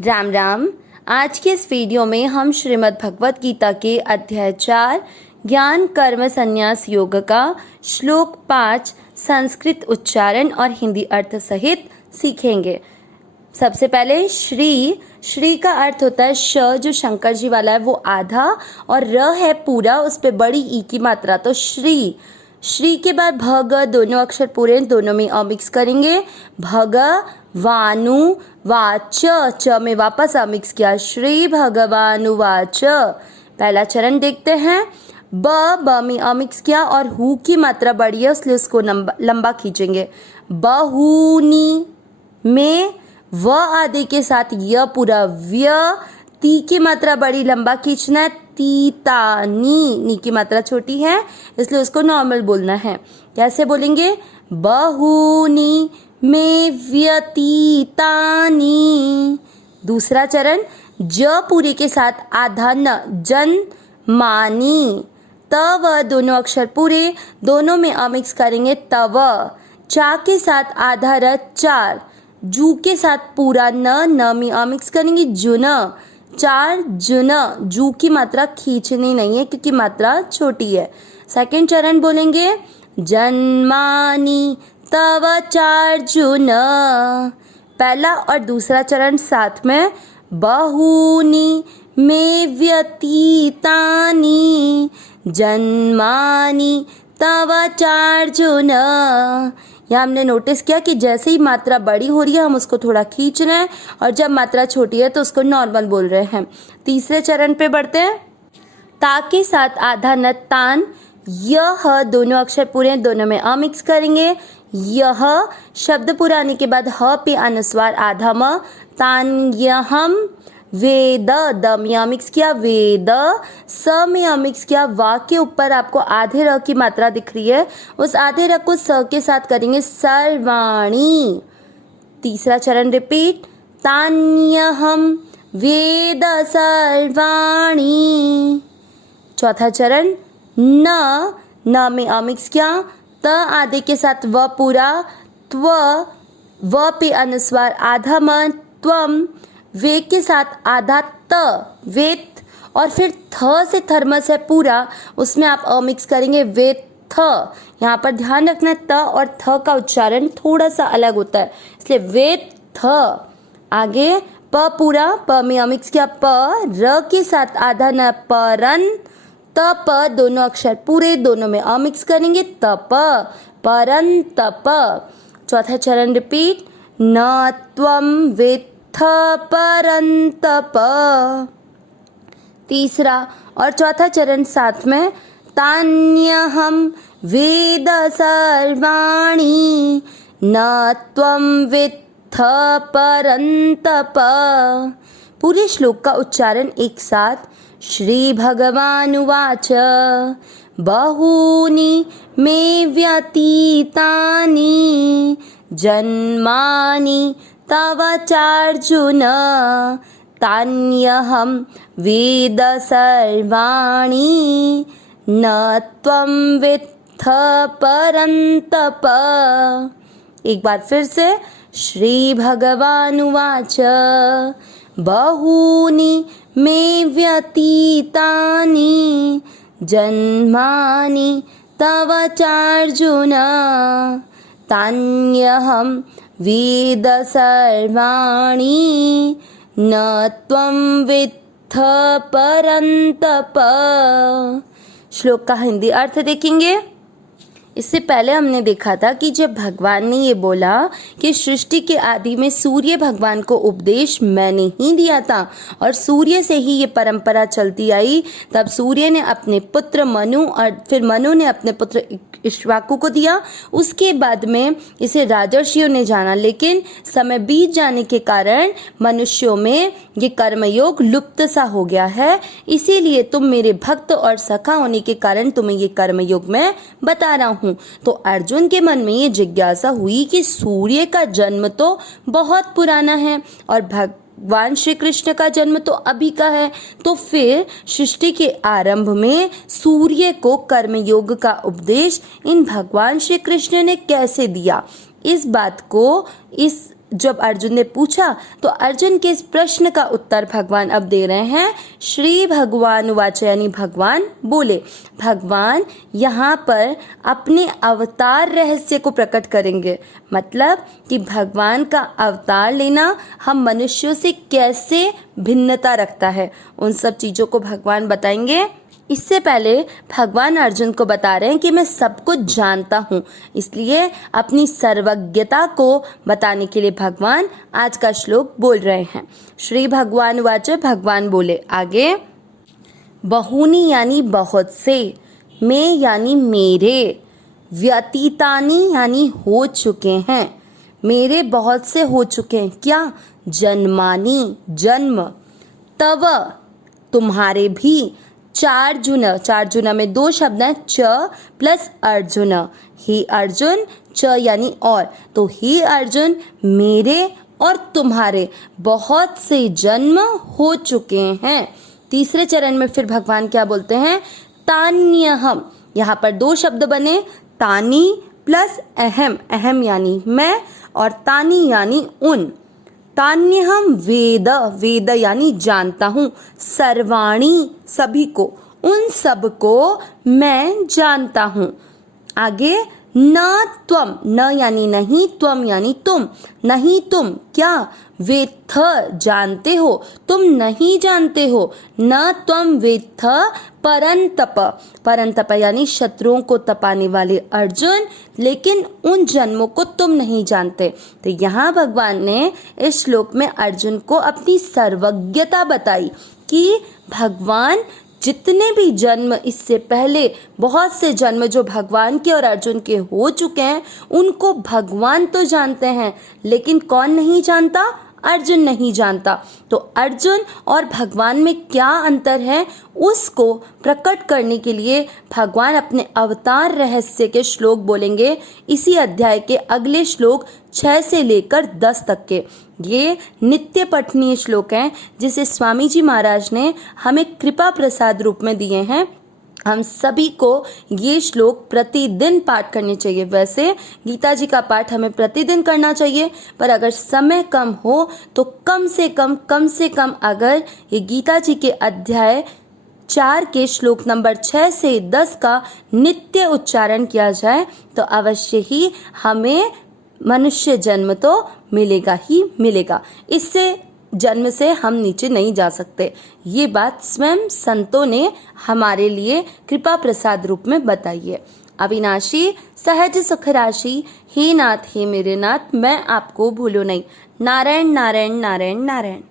राम राम। आज के इस वीडियो में हम श्रीमद् भगवत गीता के अध्याय 4 ज्ञान कर्म संन्यास योग का श्लोक 5 संस्कृत उच्चारण और हिंदी अर्थ सहित सीखेंगे। सबसे पहले श्री का अर्थ होता है श, जो शंकर जी वाला है वो आधा, और र है पूरा, उस पे बड़ी ई की मात्रा, तो श्री के बाद भग, दोनों अक्षर पूरे, दोनों में अमिक्स करेंगे। भग वानु वाच, च में वापस अमिक्स किया, श्री भगवानु वाच। पहला चरण देखते हैं। ब में अमिक्स किया और हु की मात्रा बड़ी है, इसलिए उसको लंबा खींचेंगे। बहूनी में व आदि के साथ य पूरा, व्य, ती की मात्रा बड़ी, लंबा खींचना है। तीतानी, नी की मात्रा छोटी है इसलिए उसको नॉर्मल बोलना है। कैसे बोलेंगे? बहूनी में व्यतीतानी। दूसरा चरण, ज पूरे के साथ आधा न, जन मानी। तव, दोनों अक्षर पूरे, दोनों में अमिक्स करेंगे, तव। चा के साथ आधा र, चार। जू के साथ पूरा न में अमिक्स करेंगे, जुन, चार जुन। जू की मात्रा खींचनी नहीं है क्योंकि मात्रा छोटी है। सेकंड चरण बोलेंगे, जन्मानी तव चार्जुन। पहला और दूसरा चरण साथ में। बहूनी में व्यतीतानी जन्मानी तव चार्जुन। यहाँ हमने नोटिस किया कि जैसे ही मात्रा बड़ी हो रही है हम उसको थोड़ा खींच रहे हैं, और जब मात्रा छोटी है तो उसको नॉर्मल बोल रहे हैं। तीसरे चरण पे बढ़ते हैं। ता के साथ आधा न, तान। यह, दोनों अक्षर पूरे, दोनों में अमिक्स करेंगे। यह शब्द पूरा आने के बाद ह पे अनुस्वार आधा म, तान यहम। वेद, द में अमिक्स किया, वेद। स में अमिक्स किया, वा के ऊपर आपको आधे र की मात्रा दिख रही है, उस आधे र को स के साथ करेंगे, सर्वाणी। तीसरा चरण रिपीट, तान्यहम वेद सर्वाणी। चौथा चरण, न में अमिक्स किया, त आधे के साथ व पूरा, त्व, व पे अनुस्वार आधा म, त्वम। वे के साथ आधा त, वेत, और फिर थ से थर्मस है पूरा, उसमें आप अमिक्स करेंगे, वे थ। यहाँ पर ध्यान रखना, त और थ का उच्चारण थोड़ा सा अलग होता है, इसलिए वे थ। आगे प पूरा, प में अमिक्स किया, प। र के साथ आधा न, परन। त प दोनों अक्षर पूरे, दोनों में अमिक्स करेंगे, तप, परन तप। चौथा चरण रिपीट, न त्वम वेत्थ परंतप। तीसरा और चौथा चरण साथ में, तान्यहम वेद सर्वाणी न त्वम वेत्थ परंतप। पूरे श्लोक का उच्चारण एक साथ। श्री भगवानुवाच बहूनि मे व्यतीतानि जन्मानि तव चार्जुन तान्यहं वेद सर्वाणि न त्वं वेत्थ परन्तप। एक बार फिर से। श्री भगवानुवाच बहूनि मे व्यतीतानि जन्मानि तव चार्जुन तान्यहं वेद सर्वाणि न त्वं वेत्थ परन्तप। श्लोक का हिंदी अर्थ देखेंगे। इससे पहले हमने देखा था कि जब भगवान ने ये बोला कि सृष्टि के आदि में सूर्य भगवान को उपदेश मैंने ही दिया था और सूर्य से ही ये परंपरा चलती आई, तब सूर्य ने अपने पुत्र मनु और फिर मनु ने अपने पुत्र इक्ष्वाकु को दिया। उसके बाद में इसे राजर्षियों ने जाना, लेकिन समय बीत जाने के कारण मनुष्यों में ये कर्मयोग लुप्त सा हो गया है। इसीलिए तुम मेरे भक्त और सखा होने के कारण तुम्हें ये कर्मयोग मैं बता रहा हूँ। तो अर्जुन के मन में ये जिज्ञासा हुई कि सूर्य का जन्म तो बहुत पुराना है और भगवान श्री कृष्ण का जन्म तो अभी का है, तो फिर सृष्टि के आरंभ में सूर्य को कर्मयोग का उपदेश इन भगवान श्री कृष्ण ने कैसे दिया? इस बात को इस जब अर्जुन ने पूछा तो अर्जुन के इस प्रश्न का उत्तर भगवान अब दे रहे हैं। श्री भगवान उवाच, यानी भगवान बोले। भगवान यहाँ पर अपने अवतार रहस्य को प्रकट करेंगे, मतलब कि भगवान का अवतार लेना हम मनुष्यों से कैसे भिन्नता रखता है, उन सब चीज़ों को भगवान बताएंगे। इससे पहले भगवान अर्जुन को बता रहे हैं कि मैं सब कुछ जानता हूँ, इसलिए अपनी सर्वज्ञता को बताने के लिए भगवान आज का श्लोक बोल रहे हैं। श्री भगवान वाच, भगवान बोले आगे, बहूनि यानी बहुत से, मैं यानी मेरे, व्यतीतानि यानी हो चुके हैं, मेरे बहुत से हो चुके हैं, क्या? जन्मानि जन्म, तव तुम्हारे भी, चार्जुन में दो शब्द हैं, च प्लस अर्जुन, ही अर्जुन, च यानी और, तो ही अर्जुन मेरे और तुम्हारे बहुत से जन्म हो चुके हैं। तीसरे चरण में फिर भगवान क्या बोलते हैं? तान्यहम, यहाँ पर दो शब्द बने, तानी प्लस अहम, अहम यानी मैं और तानी यानी उन, तान्यहम वेद, वेद यानी जानता हूँ, सर्वाणी सभी को, उन सब को मैं जानता हूँ। आगे, न त्वम, न यानी नहीं, त्वम यानी तुम, नहीं तुम, क्या? वेत्थ जानते हो, तुम नहीं जानते हो, न त्वम वेत्थ परंतप, परंतप यानी शत्रुओं को तपाने वाले अर्जुन, लेकिन उन जन्मों को तुम नहीं जानते। तो यहाँ भगवान ने इस श्लोक में अर्जुन को अपनी सर्वज्ञता बताई कि भगवान जितने भी जन्म इससे पहले, बहुत से जन्म जो भगवान के और अर्जुन के हो चुके हैं, उनको भगवान तो जानते हैं, लेकिन कौन नहीं जानता? अर्जुन नहीं जानता। तो अर्जुन और भगवान में क्या अंतर है, उसको प्रकट करने के लिए भगवान अपने अवतार रहस्य के श्लोक बोलेंगे इसी अध्याय के अगले श्लोक 6 से लेकर 10 तक के। ये नित्य पठनीय श्लोक हैं, जिसे स्वामी जी महाराज ने हमें कृपा प्रसाद रूप में दिए हैं। हम सभी को ये श्लोक प्रतिदिन पाठ करने चाहिए। वैसे गीता जी का पाठ हमें प्रतिदिन करना चाहिए, पर अगर समय कम हो तो कम से कम अगर ये गीता जी के अध्याय 4 के श्लोक नंबर 6 से 10 का नित्य उच्चारण किया जाए तो अवश्य ही हमें मनुष्य जन्म तो मिलेगा ही मिलेगा। इससे जन्म से हम नीचे नहीं जा सकते। ये बात स्वयं संतों ने हमारे लिए कृपा प्रसाद रूप में बताई है। अविनाशी सहज सुख राशि, हे नाथ हे मेरे नाथ, मैं आपको भूलूं नहीं। नारायण नारायण नारायण नारायण।